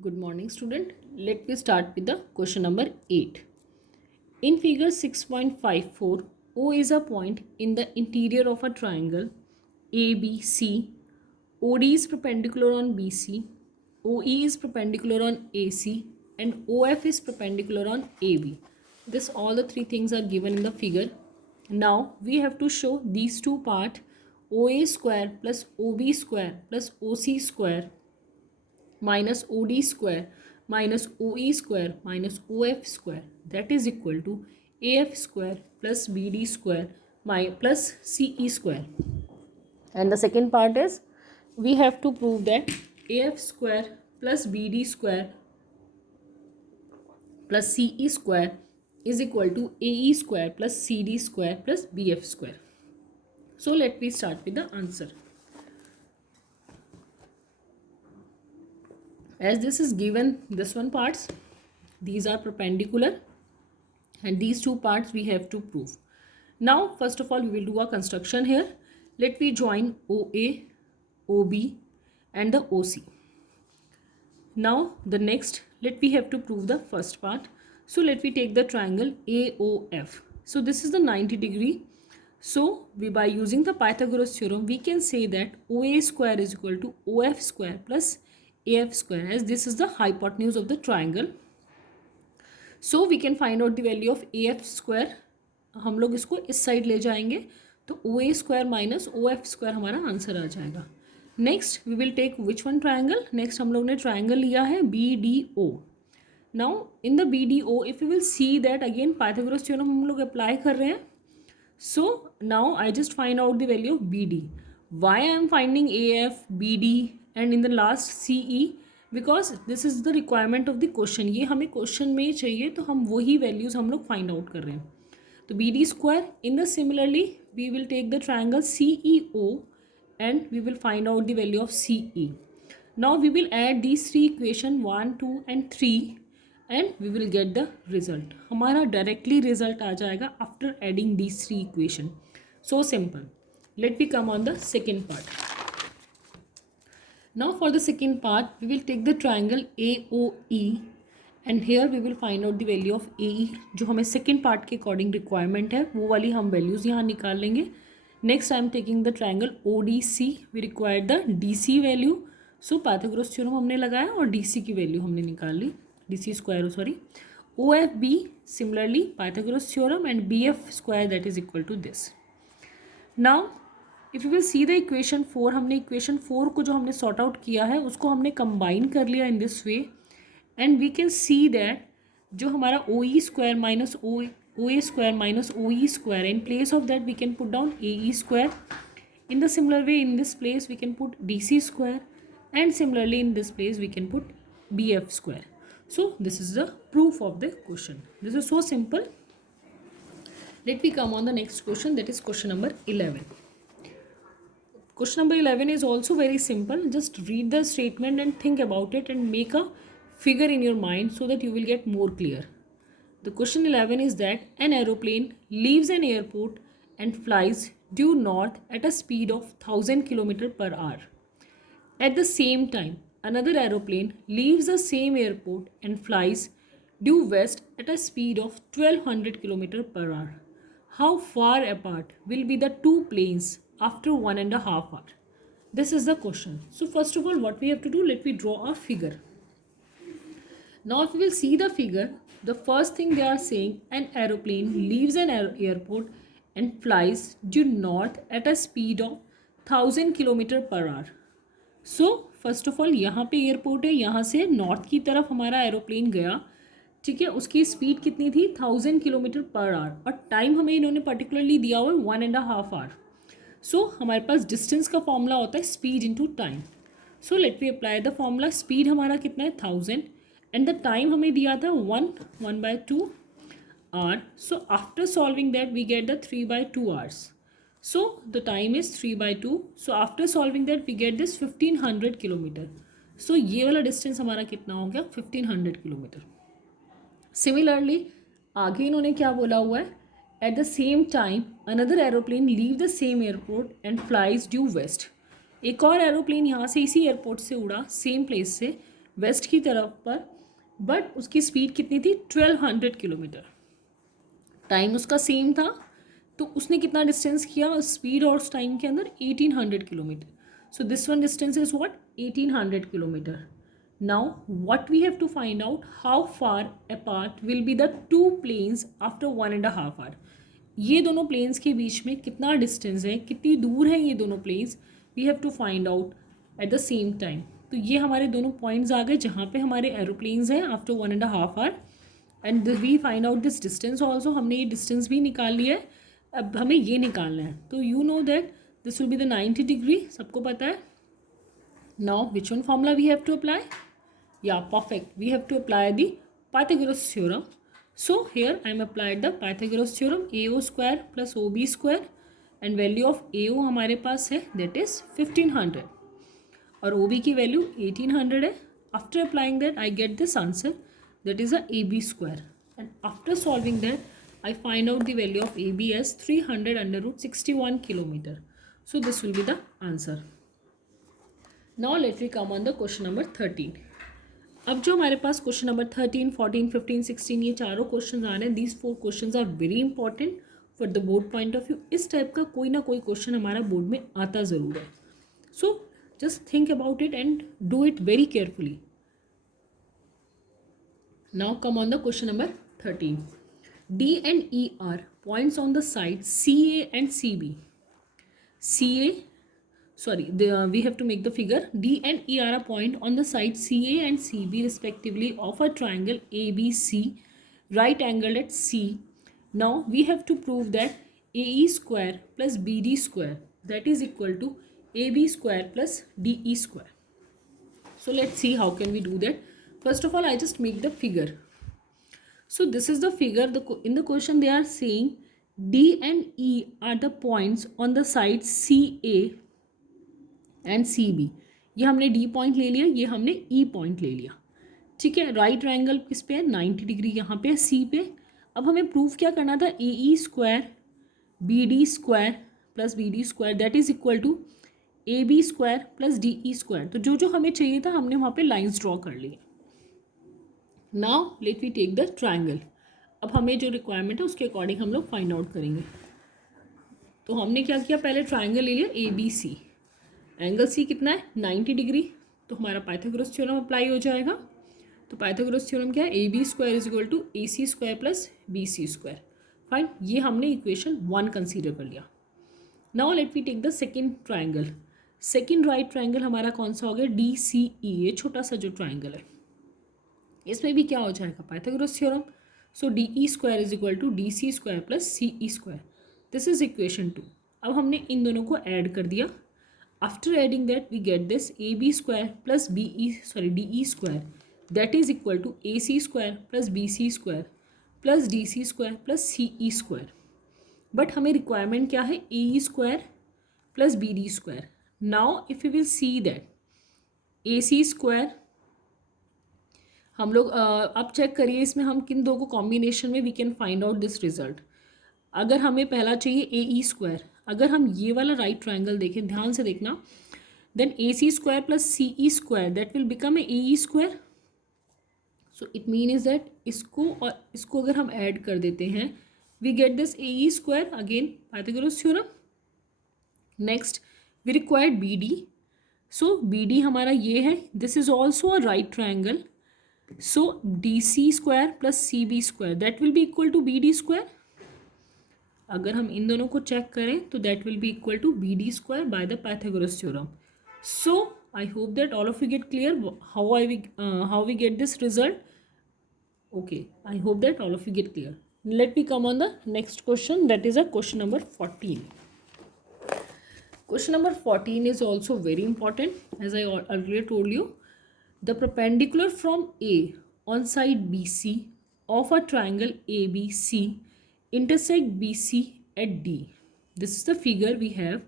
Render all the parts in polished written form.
Good morning, student. Let me start with the question number 8. In figure 6.54, O is a point in the interior of a triangle ABC. OD is perpendicular on BC, OE is perpendicular on AC, and OF is perpendicular on AB. This all the three things are given in the figure. Now we have to show these two parts, OA square plus OB square plus OC square minus OD square minus OE square minus OF square, that is equal to AF square plus BD square plus CE square. And the second part is we have to prove that AF square plus BD square plus CE square is equal to AE square plus CD square plus BF square. So let me start with the answer. As this is given, this one parts, these are perpendicular and these two parts we have to prove. Now first of all we will do a construction here. Let me join OA, OB and the OC. Now the next, we have to prove the first part. So let me take the triangle AOF. So this is the 90 degree. So by using the Pythagoras theorem we can say that OA square is equal to OF square plus AF square, as this is the hypotenuse of the triangle. So we can find out the value of AF square. हम लोग इसको इस side ले जाएंगे तो OA square minus OF square हमारा answer आ जाएगा. Next we will take which one triangle. Next हम लोग ने ट्राइंगल लिया है BDO. Now in the BDO if you will see that again Pythagoras theorem हम लोग अप्लाई कर रहे हैं. So now I just find out the value of BD. Why I am finding AF, BD and in the last CE, because this is the requirement of the question. ये हमें question में ही चाहिए तो हम वही वैल्यूज हम लोग find out कर रहे हैं. तो BD square. In the similarly we will take the triangle CEO and we will find out the value of CE. Now we will add these three equation 1, 2 and 3 and we will get the result. हमारा directly result आ जाएगा after adding these three equation. So simple. Let me come on the second part. Now for the second part we will take the triangle AOE and here we will find out the value of AE. जो हमें second part के according requirement है वो वाली हम values यहाँ निकाल लेंगे. Next I am taking the triangle ODC. We require the DC value. So Pythagoras theorem हमने लगाया और DC की value हमने निकाल ली. DC square sorry. OFB similarly Pythagoras theorem and BF square, that is equal to this. Now if you will see the equation 4, हमने equation 4 को जो हमने sort out किया है उसको हमने combine कर लिया in this way. And we can see that जो हमारा OE square minus OA square minus OE square, in place of that we can put down AE square. In the similar way in this place we can put DC square and similarly in this place we can put BF square. So this is the proof of the question. This is so simple. Let me come on the next question, that is question number 11. Question number 11 is also very simple. Just read the statement and think about it and make a figure in your mind so that you will get more clear. The question 11 is that an aeroplane leaves an airport and flies due north at a speed of 1000 km per hour. At the same time, another aeroplane leaves the same airport and flies due west at a speed of 1200 km per hour. How far apart will be the two planes after 1.5 hours? This is the question. So first of all, what we have to do, let me draw a figure. Now if we will see the figure, the first thing they are saying, an aeroplane leaves an airport and flies due north at a speed of 1000 km per hour. So first of all यहाँ पे airport है, यहाँ से north की तरफ हमारा aeroplane गया, ठीक है. उसकी स्पीड कितनी थी 1000 किलोमीटर पर आवर और टाइम हमें इन्होंने पर्टिकुलरली दिया हुआ है 1.5 आवर. सो हमारे पास डिस्टेंस का फॉर्मूला होता है speed into time. So let we apply the formula. Speed हमारा कितना है 1000 and the time हमें दिया था 1/2 hour. So after solving that we get the 3/2 hours. So the time is 3/2. So after solving that we get this 1500 kilometer. So ये वाला distance हमारा कितना हो गया 1500 kilometer. Similarly आगे इन्होंने क्या बोला हुआ है, at the same time another aeroplane leave the same airport and flies due west. एक और एरोप्लेन यहाँ से इसी एयरपोर्ट से उड़ा सेम प्लेस से वेस्ट की तरफ पर, बट उसकी स्पीड कितनी थी 1200 किलोमीटर, टाइम उसका सेम था, तो उसने कितना डिस्टेंस किया स्पीड और उस टाइम के अंदर 1800 kilometre. So this one distance is what 1800 kilometre. Now what we have to find out how far apart will be the two planes after 1.5 hour. ये दोनों प्लेन्स के बीच में कितना डिस्टेंस है, कितनी दूर है ये दोनों planes, we have to find out at the same time. तो ये हमारे दोनों पॉइंट्स आ गए जहाँ पे हमारे एरोप्लेन्स हैं after 1.5 hour, and we find out this distance also. हमने ये डिस्टेंस भी निकाल लिया है, अब हमें ये निकालना है. तो you know that this will be the 90 degree, सबको पता है. Now which one formula we have to apply? या perfect, we have to apply the Pythagoras theorem. So here I am applied the Pythagoras theorem, AO square plus OB square, and value of AO हमारे पास है that is 1500 और OB की value 1800 है. After applying that I get this answer, that is a AB square, and after solving that I find out the value of AB as 300 under root 61 kilometer. So this will be the answer. Now let me come on the question number 13. अब जो हमारे पास question number 13, 14, 15, 16 ये चारों question आ रहे हैं, these 4 question are very important for the board point of view. इस type का कोई ना कोई क्वेश्चन हमारा बोर्ड में आता ज़रूर है. So just think about it and do it very carefully. Now come on the question number 13. D and E are points on the side CA and CB. We have to make the figure. D and E are a point on the side CA and CB respectively of a triangle ABC, right angled at C. Now we have to prove that AE square plus BD square, that is equal to AB square plus DE square. So let's see how can we do that. First of all, I just make the figure. So this is the figure. In the question they are saying D and E are the points on the side CA and c b. ये हमने D point ले लिया, ये हमने ई point ले लिया. ठीक है, राइट ट्रायंगल किस पे है 90 डिग्री यहाँ पे सी पे. अब हमें प्रूफ क्या करना था, A E square B D square plus B D square that is equal to A B square plus D E square. तो जो जो हमें चाहिए था हमने वहाँ पे लाइन्स ड्रॉ कर लिए. Now let we take the triangle. अब हमें जो रिक्वायरमेंट है उसके अकॉर्डिंग हम लोग फाइंड आउट करेंगे. तो हमने क्या किया, पहले ट्रायंगल ले लिया A B C. Angle C कितना है 90 डिग्री, तो हमारा पाइथागोरस थ्योरम अप्लाई हो जाएगा. तो पाइथागोरस थ्योरम क्या है, a B square is equal to a c square plus b C square. Fine, ये हमने इक्वेशन 1 कंसीडर कर लिया. Now let we take the second triangle. Second right triangle हमारा कौन सा हो गया, डी सी ई. ये छोटा सा जो ट्राइंगल है इसमें भी क्या हो जाएगा Pythagoras theorem. So d E square is equal to d c square plus c e square. This is equation 2. अब हमने इन दोनों को ऐड कर दिया. After adding that we get this AB square plus DE square, that is equal to AC square plus BC square plus DC square plus CE square. But हमें requirement क्या है, AE square plus BD square. Now if we will see that AC square हम लोग अब check करिए इसमें हम किन दो को कॉम्बिनेशन में we can find out this result. अगर हमें पहला चाहिए AE स्क्वायर, अगर हम ये वाला राइट ट्रायंगल देखें, ध्यान से देखना, then AC square plus CE square that will become a AE square. So it mean is that इसको और इसको अगर हम ऐड कर देते हैं we get this AE square, again Pythagoras theorem. Next we required BD. So BD हमारा ये है, this is also a right triangle. So DC square plus CB square that will be equal to BD square. अगर हम इन दोनों को check करें तो that will be equal to b D square by the Pythagoras theorem. So I hope that all of you get clear how we get this result. Okay, I hope that all of you get clear. Let me come on the next question, that is a question number 14. Question number 14 is also very important. As I earlier told you, the perpendicular from A on side BC of a triangle ABC intersect BC at D. This is the figure we have,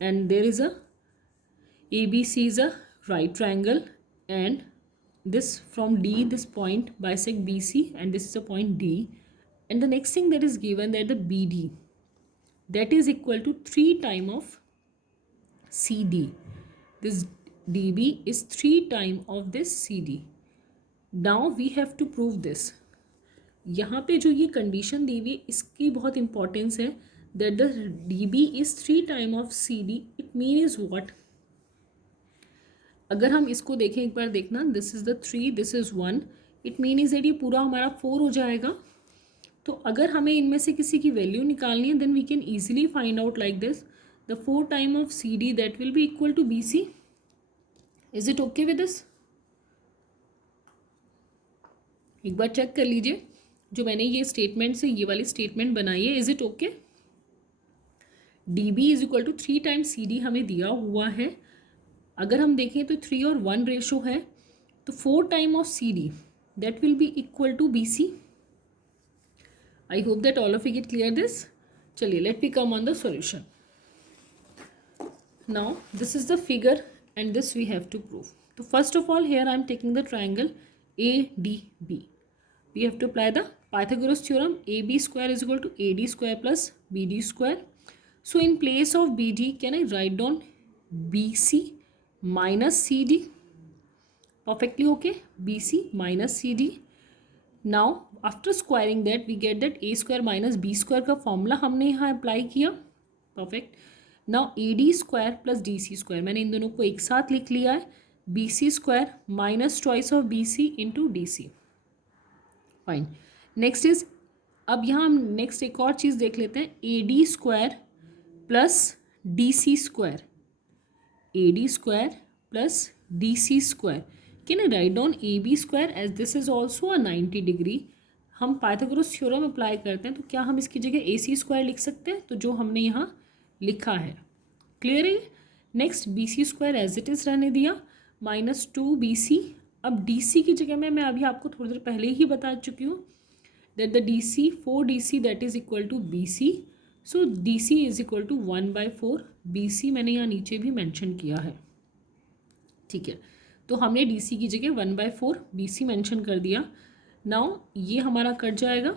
and there is a ABC is a right triangle, and this from D, this point bisect BC, and this is a point D, and the next thing that is given that the BD that is equal to 3 times of CD. This DB is 3 times of this CD. Now we have to prove this. यहाँ पे जो ये condition दी हुई है इसकी बहुत importance है, that the DB is 3 time of CD. It mean is what? अगर हम इसको देखें एक बार देखना, this is the 3, this is 1, it mean is that ये पूरा हमारा 4 हो जाएगा. तो अगर हमें इनमें से किसी की वैल्यू निकालनी है, then we can easily find out like this, the 4 time of CD that will be equal to BC. Is it okay with this? एक बार चेक कर लीजिए जो मैंने ये स्टेटमेंट से ये वाली स्टेटमेंट बनाई है. Is it okay? DB is equal to 3 times CD हमें दिया हुआ है. अगर हम देखें तो 3 और 1 रेशो है, तो 4 time of CD that will be equal to BC. I hope that all of you get clear this. चलिए let we come on the solution. Now this is the figure and this we have to prove. तो first of all here I am taking the triangle ADB. We have to apply the Pythagoras theorem. AB square is equal to AD square plus BD square. So in place of BD, can I write down BC minus CD? Perfectly okay. BC minus CD. Now after squaring that, we get that A square minus B square का formula हमने यहाँ apply किया. Perfect. Now AD square plus DC square, मैंने इन दोनों को एक साथ लिख लिया है. BC square minus twice of BC into DC. Fine. Next is, अब यहाँ हम नेक्स्ट एक और चीज़ देख लेते हैं. AD square plus DC square, AD square plus DC square. Can I write down AB square as this is also a 90 degree. हम Pythagoras theorem apply करते हैं, तो क्या हम इसकी जगह AC स्क्वायर लिख सकते हैं? तो जो हमने यहाँ लिखा है क्लियर है. Next BC square as it is रहने दिया, माइनस 2BC. अब DC की जगह में मैं अभी आपको थोड़ी देर पहले ही बता चुकी हूँ that the DC 4DC that is equal to BC. So DC is equal to 1/4 BC. मैंने यहाँ नीचे भी मेंशन किया है. ठीक है, तो हमने DC की जगह 1/4 BC मेंशन कर दिया. नाउ ये हमारा कट जाएगा,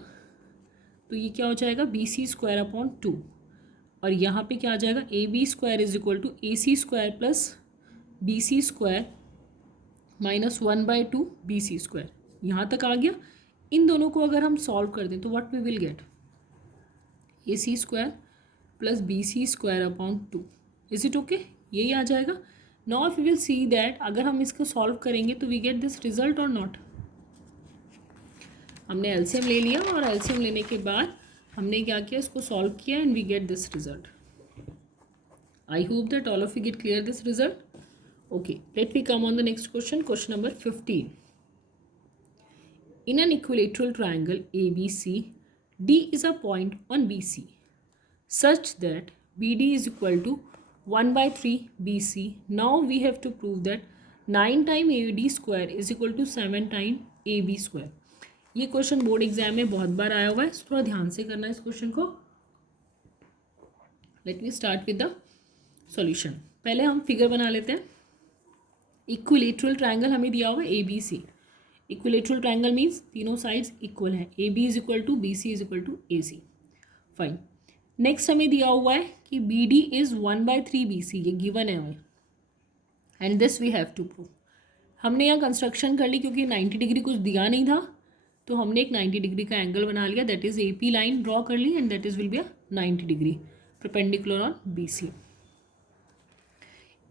तो ये क्या हो जाएगा? BC square upon 2. और यहाँ पे क्या आ जाएगा? AB square is equal to AC square plus BC square minus 1/2 BC square. यहाँ तक आ गया. इन दोनों को अगर हम सॉल्व कर दें तो what we will get? AC square plus BC square upon 2. Is it okay? यही आ जाएगा. Now if you will see that अगर हम इसको सॉल्व करेंगे तो वी गेट दिस रिजल्ट और नॉट. हमने LCM ले लिया और LCM लेने के बाद हमने क्या किया? इसको सॉल्व किया and we get this result. I hope that all of you get clear this result. Okay, let me come on the next question. Question number 15. In an equilateral triangle ABC, D is a point on BC such that BD is equal to 1/3 BC. Now we have to prove that 9 times AD square is equal to 7 times AB square. ये question board exam में बहुत बार आया हुआ है, थोड़ा ध्यान से करना इस क्वेश्चन को. Let me start with the solution. पहले हम फिगर बना लेते हैं. इक्विलेटरल ट्राइंगल हमें दिया हुआ है ABC. इक्विलेटरल ट्राइंगल मीन्स तीनों साइड्स इक्वल है. AB is equal to BC is equal to AC. Fine. Next हमें दिया हुआ है कि BD इज 1/3 BC. ये गिवन है हमें and this we have to prove. हमने यहाँ कंस्ट्रक्शन कर ली क्योंकि 90 डिग्री कुछ दिया नहीं था, तो हमने एक 90 डिग्री का एंगल बना लिया, that is AP line draw कर ली and that is will be a 90 degree perpendicular on BC.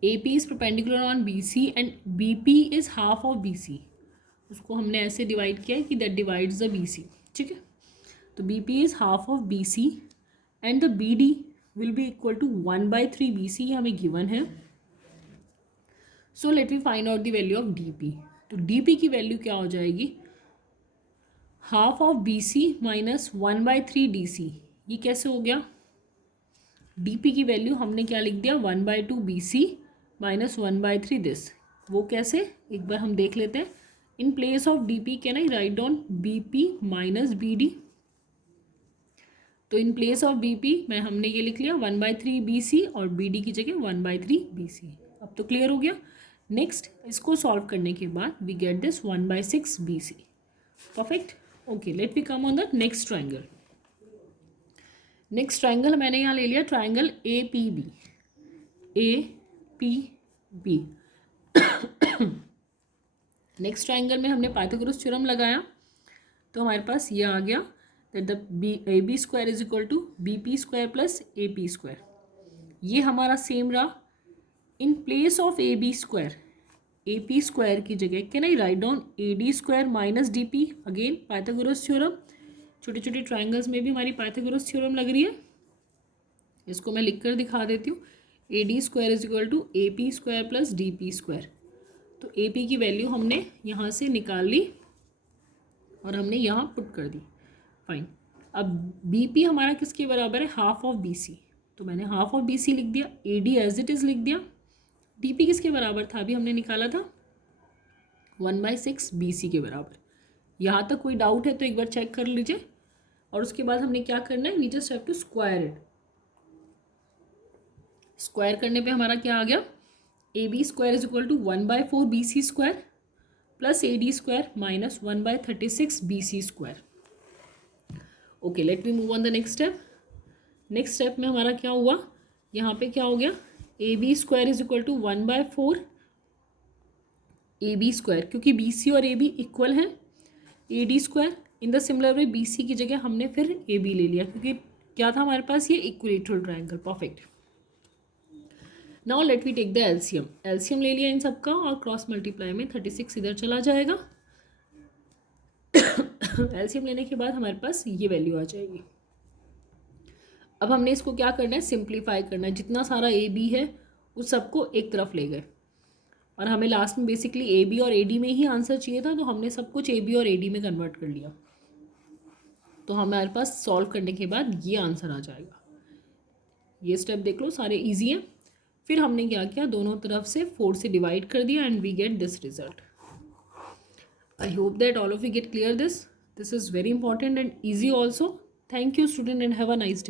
AP is perpendicular on BC and BP is half of BC. उसको हमने ऐसे डिवाइड किया है कि that divides the BC. ठीक है, तो BP is half of BC and the BD will be equal to 1/3 BC. ये हमें given है. So let me find out the value of DP. तो DP की वैल्यू क्या हो जाएगी? Half of BC minus 1/3 DC. ये कैसे हो गया? DP की वैल्यू हमने क्या लिख दिया? 1/2 BC माइनस 1/3 दिस. वो कैसे? एक बार हम देख लेते हैं. इन place of DP can I write down BP minus BD. तो इन प्लेस ऑफ BP में हमने ये लिख लिया 1/3 BC और BD की जगह 1/3 BC. अब तो क्लियर हो गया. नेक्स्ट इसको सॉल्व करने के बाद we get this 1/6 BC. Perfect. Okay, let we come on the next triangle. Next triangle मैंने यहाँ ले लिया triangle APB. APB. Next triangle में हमने पाइथागोरस थ्योरम लगाया, तो हमारे पास ये आ गया that the A B square is equal to B P square plus A P square. ये हमारा सेम रहा। In place of A B square, A P square की जगह can I write down A D square minus D P. Again Pythagoras theorem, छोटे छोटे triangles में भी हमारी पाइथागोरस थ्योरम लग रही है। इसको मैं लिख कर दिखा देती हूँ। A D square is equal to A P square plus D P square. तो ए पी की वैल्यू हमने यहाँ से निकाल ली और हमने यहाँ पुट कर दी। फाइन। अब बी पी हमारा किसके बराबर है? Half of B C. तो मैंने हाफ ऑफ बी सी लिख दिया, A D as it is लिख दिया। डी पी किसके बराबर था? अभी हमने निकाला था 1/6 बी सी के बराबर। यहाँ तक कोई डाउट है तो एक बार चेक कर लीजिए। और उसके बाद हमने क्या करना है? We just have to square it. Square करने पे हमारा क्या आ गया? A B square is equal to 1/4 B C square plus A D square minus 1/36 B C square. Okay, let me move on the next step. Next step में हमारा क्या हुआ? यहाँ पे क्या हो गया? A B square is equal to 1/4 A B square, क्योंकि बी सी और ए बी इक्वल हैं, A D square. In the similar way B C की जगह हमने फिर ए बी ले लिया, क्योंकि क्या था हमारे पास? ये equilateral triangle. Perfect. Now let we take the LCM. LCM ले लिया इन सबका और क्रॉस मल्टीप्लाई में 36 इधर चला जाएगा। एलसीएम लेने के बाद हमारे पास ये वैल्यू आ जाएगी। अब हमने इसको क्या करना है? सिंप्लीफाई करना है। जितना सारा ए बी है उस सबको एक तरफ ले गए और हमें लास्ट में बेसिकली ए बी और ए डी में ही आंसर चाहिए था, तो हमने सब कुछ ए बी और ए डी में कन्वर्ट कर लिया। तो हमारे पास सॉल्व करने के बाद ये आंसर आ जाएगा। ये स्टेप देख लो, सारे इजी हैं। फिर हमने क्या किया? दोनों तरफ से 4 से डिवाइड कर दिया and we get this result. I hope that all of you get clear this. This is very important and easy also. Thank you, student, and have a nice day.